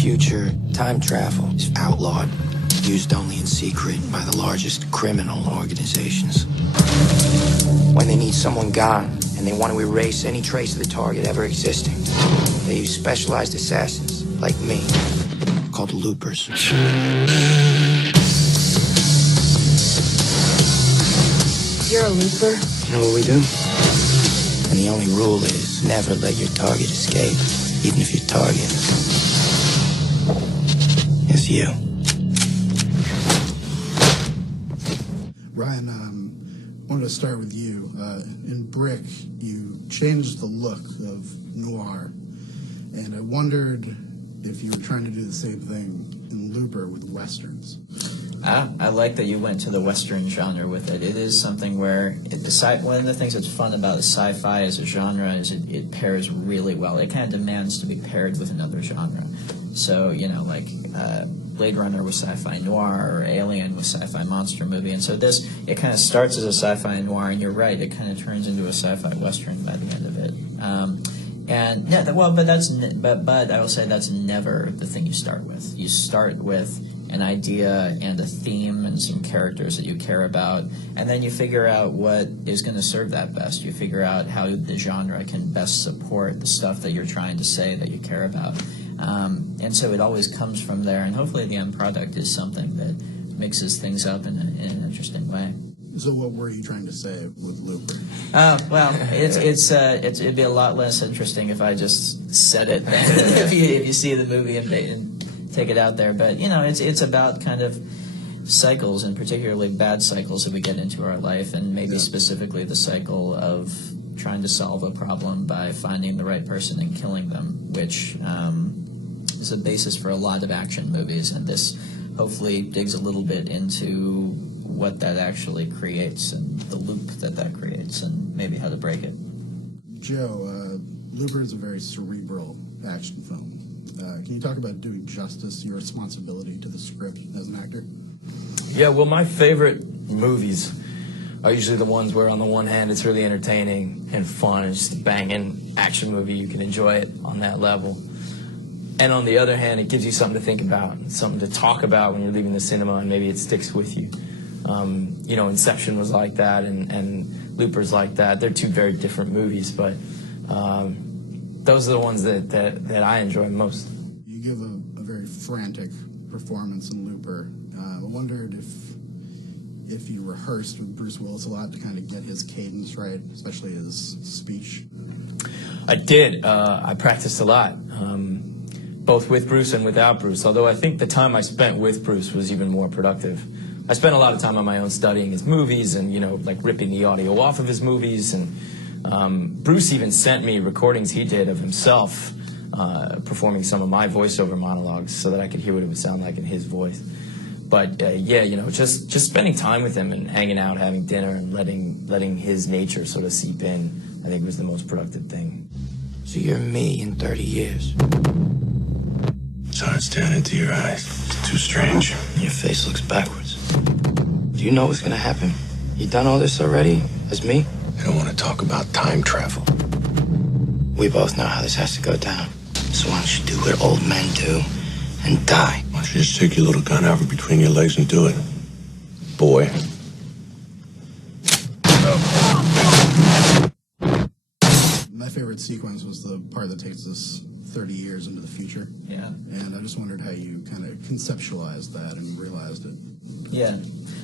future, time travel is outlawed, used only in secret by the largest criminal organizations. When they need someone gone, and they want to erase any trace of the target ever existing, they use specialized assassins, like me, called loopers. You're a looper? You know what we do? And the only rule is never let your target escape, even if your target is you. Ryan, wanted to start with you. In Brick, you changed the look of noir, and I wondered if you were trying to do the same thing in Looper with westerns. I like that you went to the Western genre with it. It is something where one of the things that's fun about sci-fi as a genre is it pairs really well. It kind of demands to be paired with another genre. So, you know, like Blade Runner was sci-fi noir, or Alien was sci-fi monster movie. And so it kind of starts as a sci-fi noir, and you're right, it kind of turns into a sci-fi western by the end of it. But I will say that's never the thing you start with. You start with an idea and a theme and some characters that you care about, and then you figure out what is going to serve that best. You figure out how the genre can best support the stuff that you're trying to say that you care about. And so it always comes from there, and hopefully the end product is something that mixes things up in an interesting way. So what were you trying to say with Looper? Well, it'd be a lot less interesting if I just said it. if you see the movie and take it out there. But, you know, it's about kind of cycles, and particularly bad cycles that we get into our life, and maybe specifically the cycle of trying to solve a problem by finding the right person and killing them, which is a basis for a lot of action movies, and this hopefully digs a little bit into what that actually creates and the loop that creates and maybe how to break it. Joe, Looper is a very cerebral action film. Can you talk about doing justice to your responsibility to the script as an actor? Yeah, well, my favorite movies are usually the ones where on the one hand it's really entertaining and fun and just a banging action movie. You can enjoy it on that level. And on the other hand, it gives you something to think about, something to talk about when you're leaving the cinema, and maybe it sticks with you. You know, Inception was like that, and Looper's like that. They're two very different movies, but those are the ones that I enjoy most. You give a very frantic performance in Looper. I wondered if you rehearsed with Bruce Willis a lot to kind of get his cadence right, especially his speech. I did. I practiced a lot, both with Bruce and without Bruce, although I think the time I spent with Bruce was even more productive. I spent a lot of time on my own studying his movies and, you know, like ripping the audio off of his movies. And Bruce even sent me recordings he did of himself performing some of my voiceover monologues so that I could hear what it would sound like in his voice. But, yeah, you know, just spending time with him and hanging out, having dinner, and letting his nature sort of seep in, I think was the most productive thing. So you're me in 30 years. It's hard staring into your eyes. It's too strange. Your face looks backwards. Do you know what's gonna happen? You done all this already, as me? I don't want to talk about time travel. We both know how this has to go down. So why don't you do what old men do and die? Why don't you just stick your little gun out between your legs and do it, boy? My favorite sequence was the part that takes us 30 years into the future. Yeah. And I just wondered how you kind of conceptualized that and realized it. Yeah.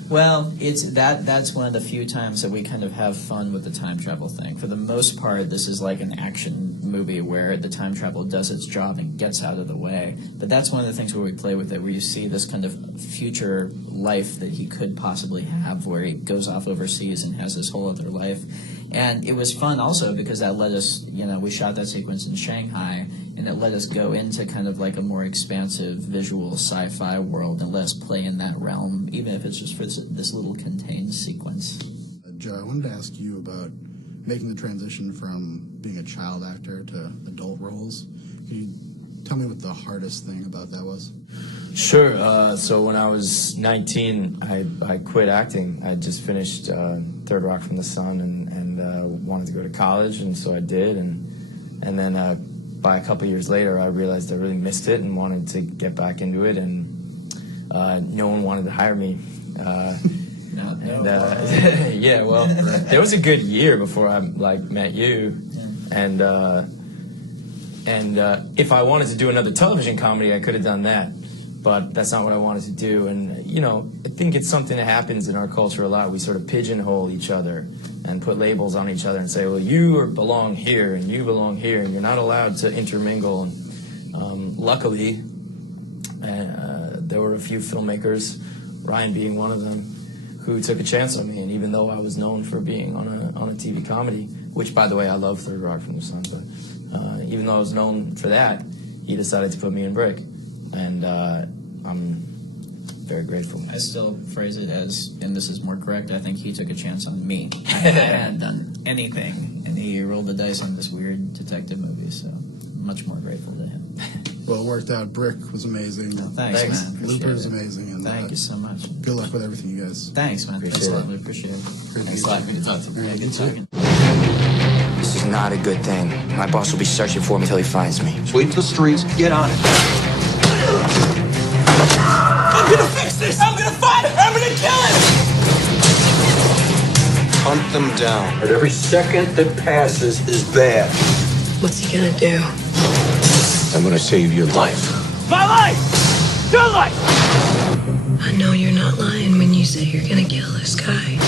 Well, that's one of the few times that we kind of have fun with the time travel thing. For the most part, this is like an action movie where the time travel does its job and gets out of the way. But that's one of the things where we play with it, where you see this kind of future life that he could possibly have, where he goes off overseas and has this whole other life. And it was fun also because that let us, you know, we shot that sequence in Shanghai, and it let us go into kind of like a more expansive visual sci-fi world and let us play in that realm, even if it's just for this little contained sequence. Joe, I wanted to ask you about making the transition from being a child actor to adult roles. Can you tell me what the hardest thing about that was? Sure. So when I was 19, I quit acting. I just finished Third Rock from the Sun and wanted to go to college, and so I did. And then by a couple years later, I realized I really missed it and wanted to get back into it, and no one wanted to hire me. Yeah, well, there was a good year before I met you, and if I wanted to do another television comedy, I could have done that, but that's not what I wanted to do. And I think it's something that happens in our culture a lot. We sort of pigeonhole each other and put labels on each other and say, well, you belong here and you belong here, and you're not allowed to intermingle. And luckily, there were a few filmmakers, Rian being one of them, who took a chance on me. And even though I was known for being on a TV comedy, which, by the way, I love Third Rock from the Sun, but even though I was known for that, he decided to put me in Brick, and I'm very grateful. I still phrase it as, and this is more correct, I think he took a chance on me. I hadn't done anything, and he rolled the dice on this weird detective movie, so I'm much more grateful to him. Well, it worked out. Brick was amazing. Thanks, man. Looper's amazing. And Thank you so much. Good luck with everything, you guys. Thanks, man. Thanks a lot. We appreciate it. Thanks a lot. Good to talk to you. Yeah, good talking. This is not a good thing. My boss will be searching for me until he finds me. Sweep the streets, get on it. I'm gonna fix this! I'm gonna find him! I'm gonna kill him! Hunt them down. But every second that passes is bad. What's he gonna do? I'm gonna save your life. My life! Your life! I know you're not lying when you say you're gonna kill this guy.